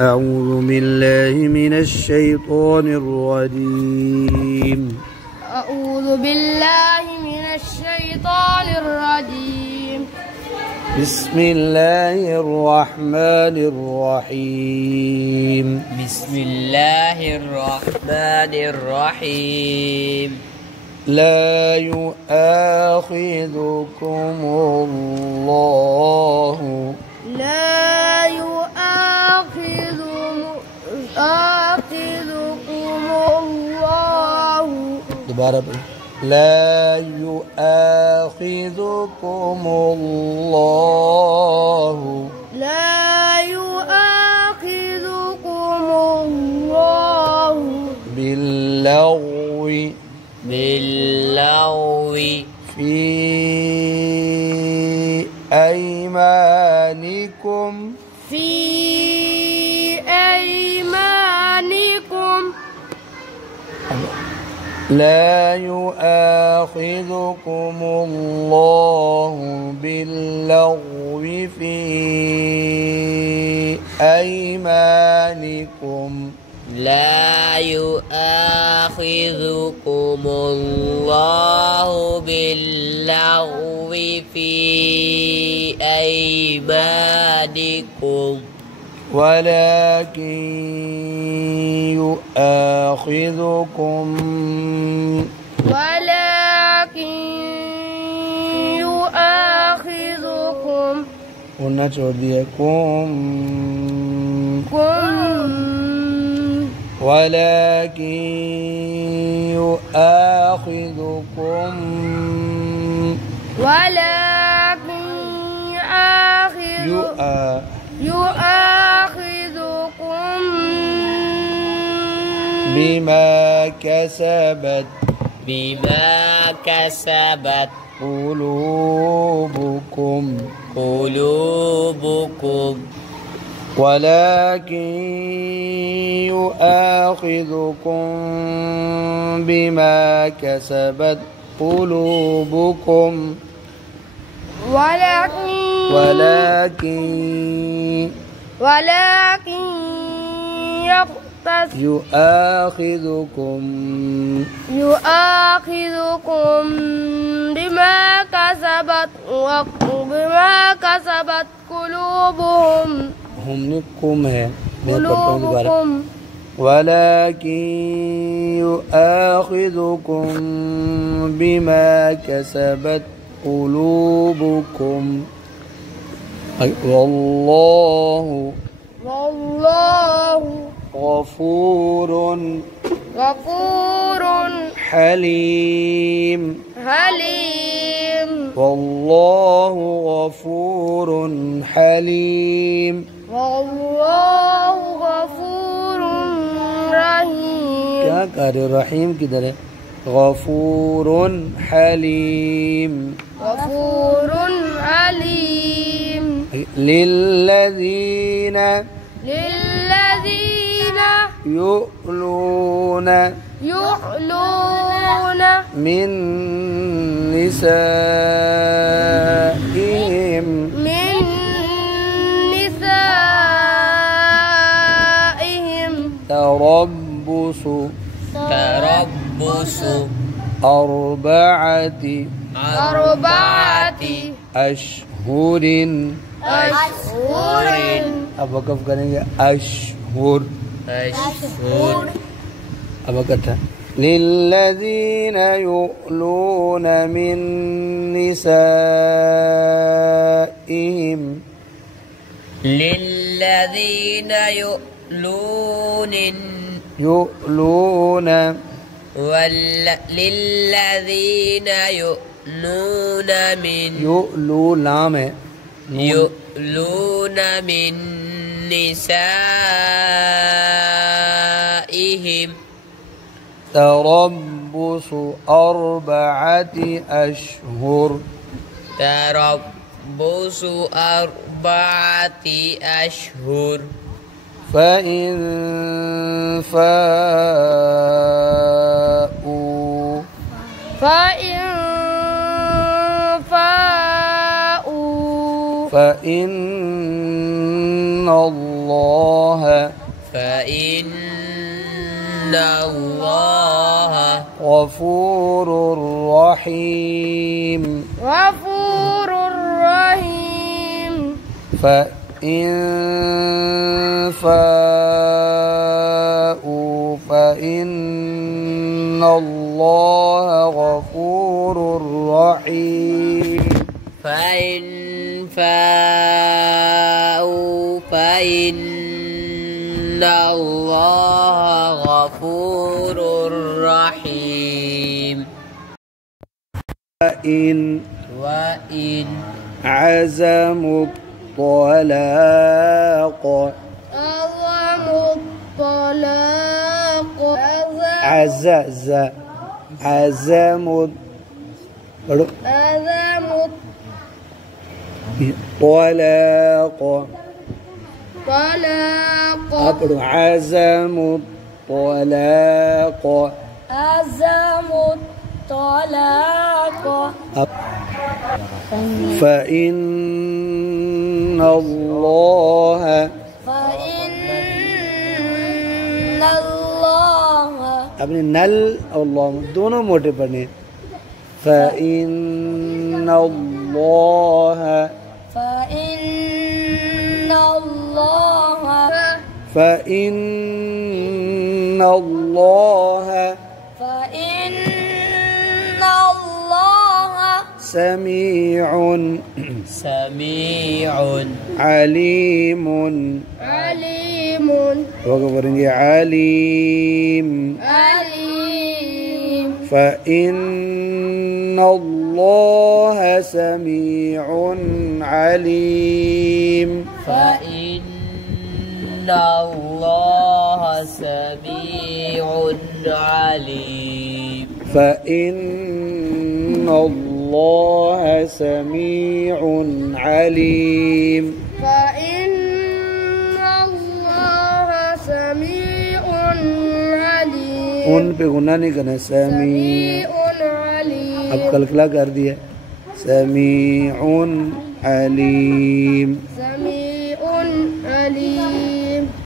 أعوذ بالله من الشيطان الرجيم. أعوذ بالله من الشيطان الرجيم. بسم الله الرحمن الرحيم. بسم الله الرحمن الرحيم. لا يؤاخذكم الله دوبارہ لا يؤاخذكم الله باللغو في أيمانكم لا يؤاخذكم الله باللغو في أيمانكم لا يؤاخذكم الله باللغو في أيمانكم ولكن يؤاخذكم قلنا छोड़ दिया ولكن يؤاخذكم بما كسبت قلوبكم ولكن يؤاخذكم بما كسبت قلوبكم ولكن يؤاخذكم بما كسبت قلوبهم हमने है ولكن يؤاخذكم بما كسبت قلوبكم والله غفور حليم والله غفور حليم क्या कर रहे रहीम किधर है غفور حليم للذين يؤلون من نسائهم تربص أربعة أشهر अब वक़्फ़ करेंगे अशहुर अब इकट्ठा लिल्लज़ीन युअलून मिन निसाइहिम للذين يؤلون من نسائهم تربص أربعة أشهر فإن فاءوا فإن الله الله غفور رحيم غفور رحيم فإن فاءوا فإن الله غفور رحيم فإن فاءوا فإن الله غفور رحيم وإن عزموا الطلاق عزموا الطلاق عزموا الطلاق فإن الله अपने नल और लॉन्ग दोनों मोटे पढ़ने فإن الله سميع عليم وقبرني عليم فإن الله سميع عليم فإن الله سميع عليم فإن الله سميع عليم فإن الله سميع عليم उन पे गुना नहीं करना समीउन अब कलकला कर दिया समीउन अलीम